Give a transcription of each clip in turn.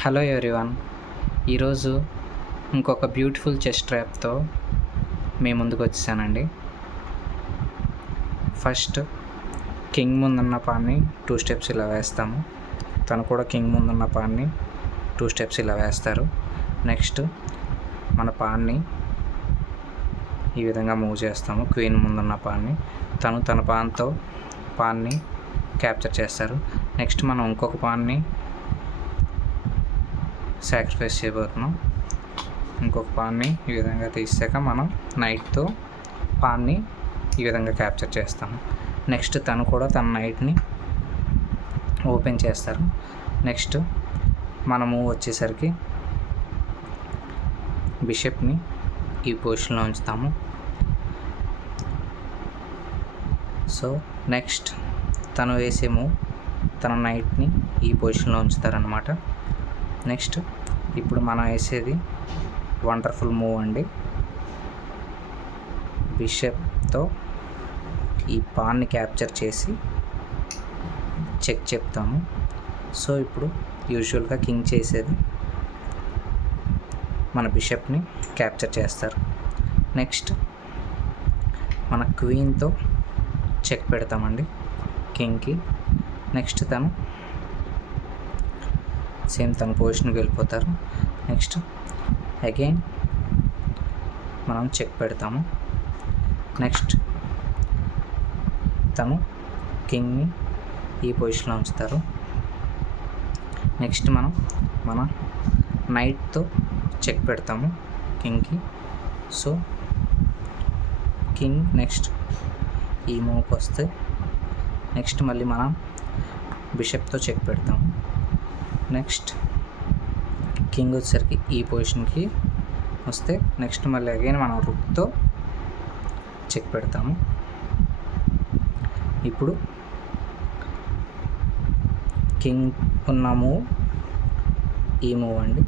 Hello everyone. ఈరోజు ఇంకొక beautiful chess ట్రాప్తో మీ ముందుకు వచ్చేసానండి. ఫస్ట్ కింగ్ ముందున్న పాన్ని 2 స్టెప్స్ ఇలా వేస్తాము. తను కూడా కింగ్ ముందున్న పాన్ని 2 స్టెప్స్ ఇలా వేస్తారు. నెక్స్ట్ మన పాన్ని ఈ విధంగా మూవ్ చేస్తాము. క్వీన్ ముందున్న పాన్ని తన పాన్తో పాన్ని క్యాప్చర్ చేస్తారు. నెక్స్ట్ మనం ఇంకొక పాన్ని సాక్రిఫైస్ చేయబోతున్నాం. ఇంకొక పాన్ని ఈ విధంగా తీసాక మనం నైట్తో పాన్ని ఈ విధంగా క్యాప్చర్ చేస్తాము. నెక్స్ట్ తను కూడా తన నైట్ని ఓపెన్ చేస్తారు. నెక్స్ట్ మనము వచ్చేసరికి బిషప్ని ఈ పొజిషన్లో ఉంచుతాము. సో నెక్స్ట్ తను వేసే మూవ్ తన నైట్ని ఈ పొజిషన్లో ఉంచుతారనమాట. నెక్స్ట్ ఇప్పుడు మనం వేసేది వండర్ఫుల్ మూవ్ అండి. బిషప్తో ఈ పాన్ని క్యాప్చర్ చేసి చెక్ చెప్తాము. సో ఇప్పుడు యూజువల్గా కింగ్ చేసేది మన బిషప్ని క్యాప్చర్ చేస్తారు. నెక్స్ట్ మన క్వీన్తో చెక్ పెడతామండి కింగ్కి. నెక్స్ట్ తను సేమ్ తన పొజిషన్కి వెళ్ళిపోతారు. నెక్స్ట్ అగైన్ మనం చెక్ పెడతాము. నెక్స్ట్ తను కింగ్ని ఈ పొజిషన్లో ఉంచుతారు. నెక్స్ట్ మనం మన నైట్తో చెక్ పెడతాము కింగ్కి. సో కింగ్ నెక్స్ట్ ఈ మూవ్కి వస్తే నెక్స్ట్ మళ్ళీ మనం బిషప్తో చెక్ పెడతాము. నెక్స్ట్ కింగ్ వచ్చేసరికి ఈ పొజిషన్కి వస్తే నెక్స్ట్ మళ్ళీ అగైన్ మనం రూక్తో చెక్ పెడతాము. ఇప్పుడు కింగ్ ఉన్న మూవ్ ఈ మూవ్ అండి.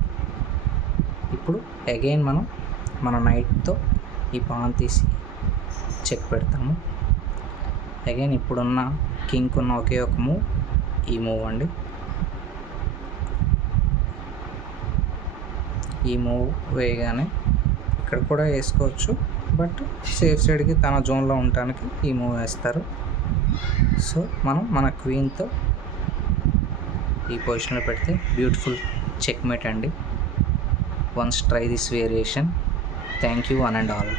ఇప్పుడు అగైన్ మనం మన నైట్తో ఈ పాన్ తీసి చెక్ పెడతాము. అగైన్ ఇప్పుడున్న కింగ్కి ఉన్న ఒకే ఒక మూవ్ ఈ మూవ్ అండి. ఈ మూవ్ వేయగానే ఇక్కడ కూడా వేసుకోవచ్చు, బట్ సేఫ్ సైడ్కి తన జోన్లో ఉండటానికి ఈ మూవ్ వేస్తారు. సో మనం మన క్వీన్తో ఈ పొజిషన్లో పెడితే బ్యూటిఫుల్ చెక్మేట్ అండి. Once try this variation. Thank you one and all.